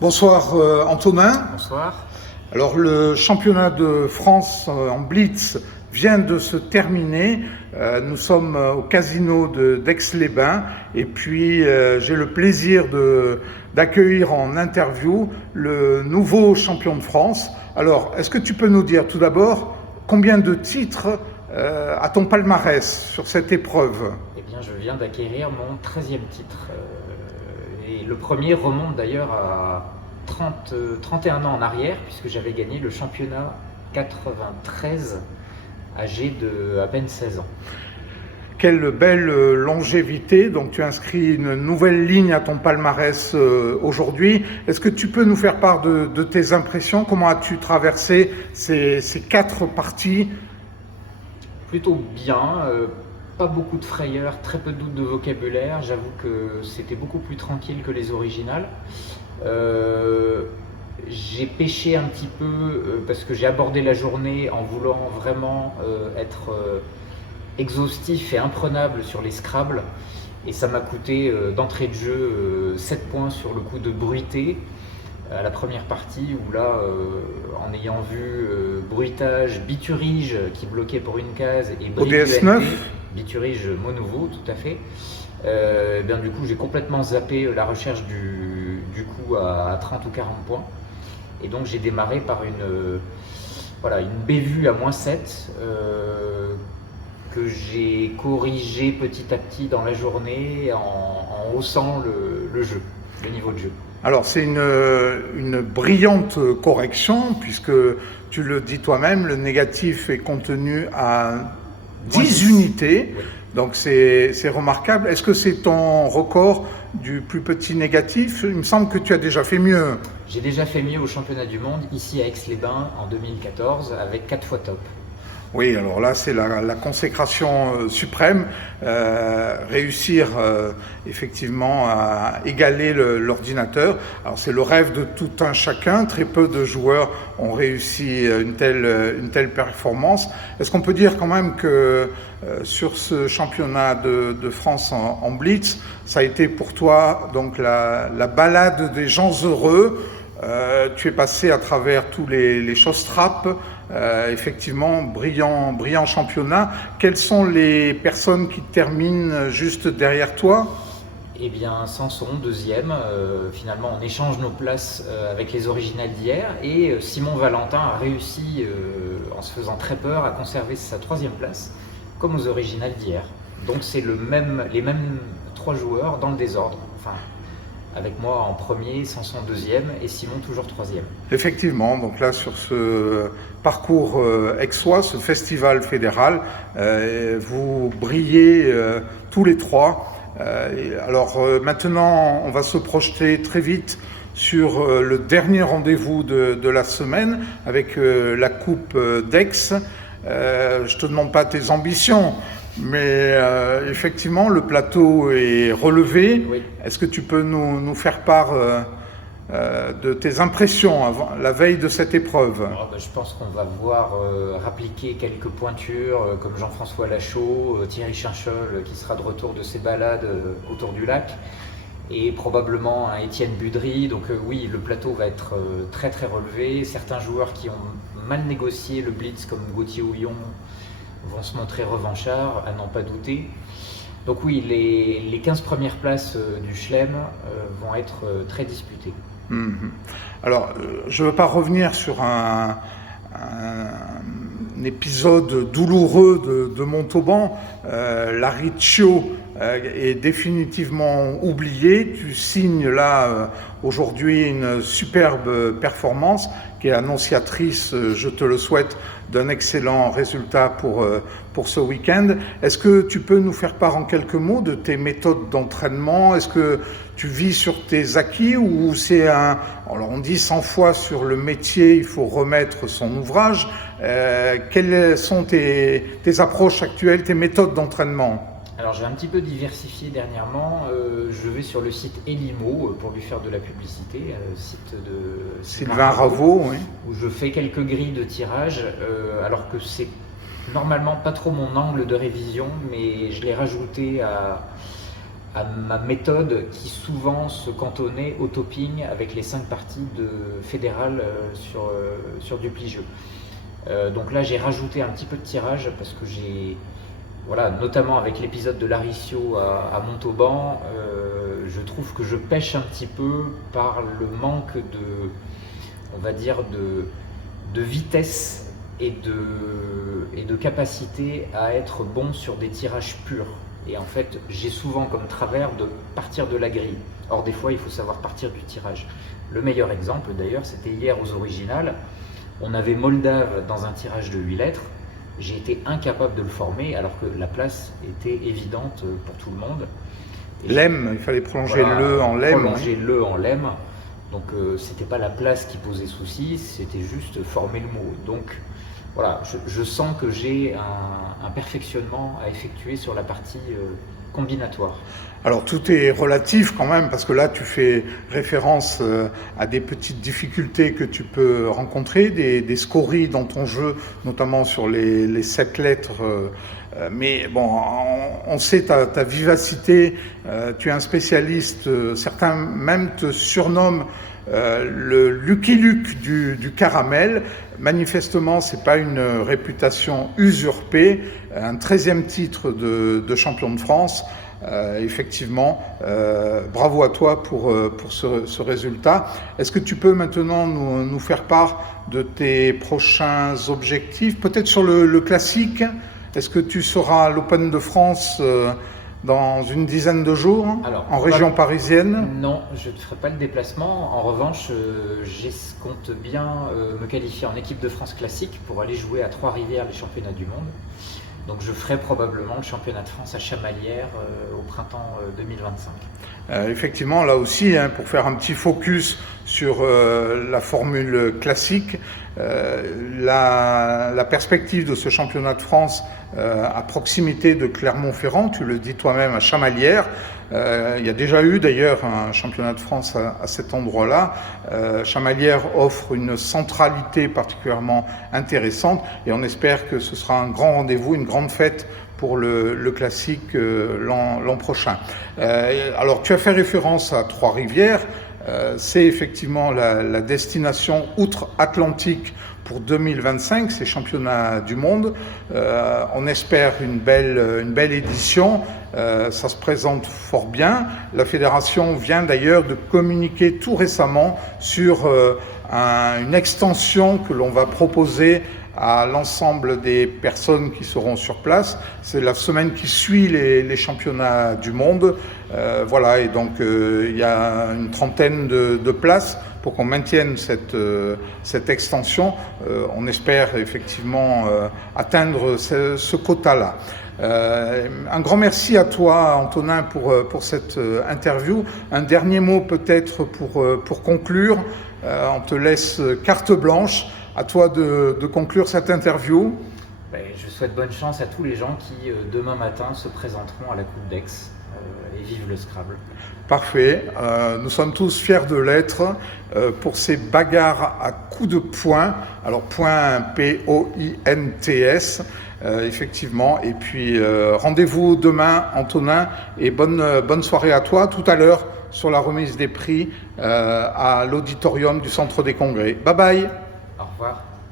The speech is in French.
Bonsoir Antonin. Bonsoir. Alors le championnat de France en Blitz vient de se terminer. Nous sommes au casino d'Aix-les-Bains et puis j'ai le plaisir d'accueillir en interview le nouveau champion de France. Alors est-ce que tu peux nous dire tout d'abord combien de titres a ton palmarès sur cette épreuve? Eh bien, je viens d'acquérir mon 13e titre. Et le premier remonte d'ailleurs à 31 ans en arrière, puisque j'avais gagné le championnat 93, âgé de à peine 16 ans. Quelle belle longévité, donc tu inscris une nouvelle ligne à ton palmarès aujourd'hui. Est-ce que tu peux nous faire part de tes impressions? Comment as-tu traversé ces 4 parties? Plutôt bien, pas beaucoup de frayeur, très peu de doutes de vocabulaire. J'avoue que c'était beaucoup plus tranquille que les originales. J'ai pêché un petit peu parce que j'ai abordé la journée en voulant vraiment être exhaustif et imprenable sur les Scrabble, et ça m'a coûté d'entrée de jeu 7 points sur le coup de bruité à la première partie, où là, en ayant vu bruitage, biturige qui bloquait pour une case et ODS9, biturige mot nouveau, tout à fait. Bien, du coup, j'ai complètement zappé la recherche du coup à 30 ou 40 points. Et donc, j'ai démarré par une bévue à -7 que j'ai corrigé petit à petit dans la journée en haussant le jeu, le niveau de jeu. alors c'est une brillante correction puisque tu le dis toi-même, le négatif est contenu à 10 unités. Oui. Donc c'est remarquable. Est-ce que c'est ton record du plus petit négatif? Il me semble que tu as déjà fait mieux. J'ai déjà fait mieux au championnat du monde, ici à Aix-les-Bains, en 2014, avec 4 fois top. Oui, alors là, c'est la consécration suprême, réussir effectivement à égaler l'ordinateur. Alors c'est le rêve de tout un chacun, très peu de joueurs ont réussi une telle performance. Est-ce qu'on peut dire quand même que sur ce championnat de France en Blitz, ça a été pour toi donc la balade des gens heureux? Tu es passé à travers tous les showstraps, effectivement, brillant championnat. Quelles sont les personnes qui terminent juste derrière toi? Eh bien, Sanson, deuxième. Finalement, on échange nos places avec les originales d'hier. Et Simon Valentin a réussi, en se faisant très peur, à conserver sa 3e place, comme aux originales d'hier. Donc, c'est les mêmes 3 joueurs dans le désordre. Enfin, avec moi en premier, Sanson deuxième et Simon toujours 3e. Effectivement, donc là sur ce parcours aixois, ce festival fédéral, vous brillez tous les 3. Alors maintenant, on va se projeter très vite sur le dernier rendez-vous de la semaine avec la Coupe d'Aix. Je ne te demande pas tes ambitions, mais effectivement, le plateau est relevé. Oui. Est-ce que tu peux nous faire part de tes impressions la veille de cette épreuve? Je pense qu'on va voir rappliquer quelques pointures comme Jean-François Lachaud, Thierry Chinchol qui sera de retour de ses balades autour du lac, et probablement un Étienne Budry. Donc oui, le plateau va être très très relevé. Certains joueurs qui ont mal négocié le blitz comme Gauthier Houillon vont se montrer revanchards, à n'en pas douter. Donc oui, les 15 premières places du Chelem vont être très disputées. Alors, je ne veux pas revenir sur un épisode douloureux de Montauban. La Riccio est définitivement oubliée. Tu signes là aujourd'hui une superbe performance qui est annonciatrice, je te le souhaite, d'un excellent résultat pour ce week-end. Est-ce que tu peux nous faire part en quelques mots de tes méthodes d'entraînement? Est-ce que tu vis sur tes acquis ou c'est alors on dit 100 fois sur le métier, il faut remettre son ouvrage. Quelles sont tes approches actuelles, tes méthodes d'entraînement? Alors j'ai un petit peu diversifié dernièrement. Je vais sur le site Elimo pour lui faire de la publicité, site de Sylvain Ravaud, oui. Où je fais quelques grilles de tirage, alors que c'est normalement pas trop mon angle de révision, mais je l'ai rajouté à ma méthode qui souvent se cantonnait au topping avec les 5 parties de fédérales sur du pli-jeu. Donc là j'ai rajouté un petit peu de tirage parce que voilà, notamment avec l'épisode de Laricio à Montauban, je trouve que je pêche un petit peu par le manque on va dire de vitesse et de capacité à être bon sur des tirages purs. Et en fait, j'ai souvent comme travers de partir de la grille. Or, des fois, il faut savoir partir du tirage. Le meilleur exemple, d'ailleurs, c'était hier aux Originales. On avait Moldave dans un tirage de 8 lettres. J'ai été incapable de le former, alors que la place était évidente pour tout le monde. Lemme, il fallait prolonger le en lemme. Prolonger le en lemme. Donc, c'était pas la place qui posait souci, c'était juste former le mot. Donc, voilà, je sens que j'ai un perfectionnement à effectuer sur la partie combinatoire. Alors tout est relatif quand même, parce que là tu fais référence à des petites difficultés que tu peux rencontrer, des scories dans ton jeu, notamment sur les 7 lettres. Mais bon, on sait ta vivacité, tu es un spécialiste, certains même te surnomment le Lucky Luke du caramel. Manifestement, c'est pas une réputation usurpée. Un 13e titre de champion de France. Effectivement, bravo à toi pour ce résultat. Est-ce que tu peux maintenant nous faire part de tes prochains objectifs, peut-être sur le classique? Est-ce que tu seras à l'Open de France dans une dizaine de jours, en région parisienne? Non, je ne ferai pas le déplacement. En revanche, j'escompte bien me qualifier en équipe de France classique pour aller jouer à Trois-Rivières les championnats du monde. Donc je ferai probablement le championnat de France à Chamalières au printemps 2025. Effectivement, là aussi, pour faire un petit focus sur la formule classique, la perspective de ce championnat de France à proximité de Clermont-Ferrand, tu le dis toi-même, à Chamalières. Il y a déjà eu d'ailleurs un championnat de France à cet endroit-là. Chamalières offre une centralité particulièrement intéressante et on espère que ce sera un grand rendez-vous, une grande fête pour le classique l'an prochain. Alors tu as fait référence à Trois-Rivières, c'est effectivement la destination outre-Atlantique pour 2025, ces championnats du monde. On espère une belle édition, ça se présente fort bien. La fédération vient d'ailleurs de communiquer tout récemment sur une extension que l'on va proposer à l'ensemble des personnes qui seront sur place. C'est la semaine qui suit les championnats du monde. Voilà, et donc il y a une trentaine de places pour qu'on maintienne cette extension. On espère effectivement atteindre ce quota-là. Un grand merci à toi, Antonin, pour cette interview. Un dernier mot peut-être pour conclure. On te laisse carte blanche. À toi de conclure cette interview. Je souhaite bonne chance à tous les gens qui, demain matin, se présenteront à la Coupe d'Aix et vivent le Scrabble. Parfait. Nous sommes tous fiers de l'être pour ces bagarres à coups de poing. Alors, point P-O-I-N-T-S, effectivement. Et puis, rendez-vous demain, Antonin, et bonne soirée à toi. Tout à l'heure, sur la remise des prix à l'auditorium du Centre des Congrès. Bye bye. Au revoir.